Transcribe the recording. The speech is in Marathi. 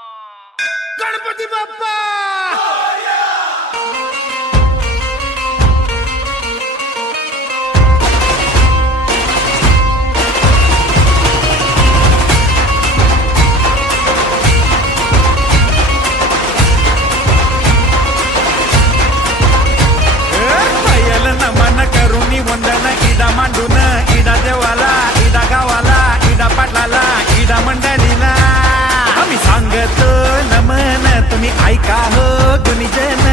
गणपती बाप्पा नमन करुणी वंदन इडा मांडून इडा देवाला इडा गावाला इडा पाटलाला इडा मंडळीला आम्ही सांगतो नमन तुम्ही ऐका हो गुणीजन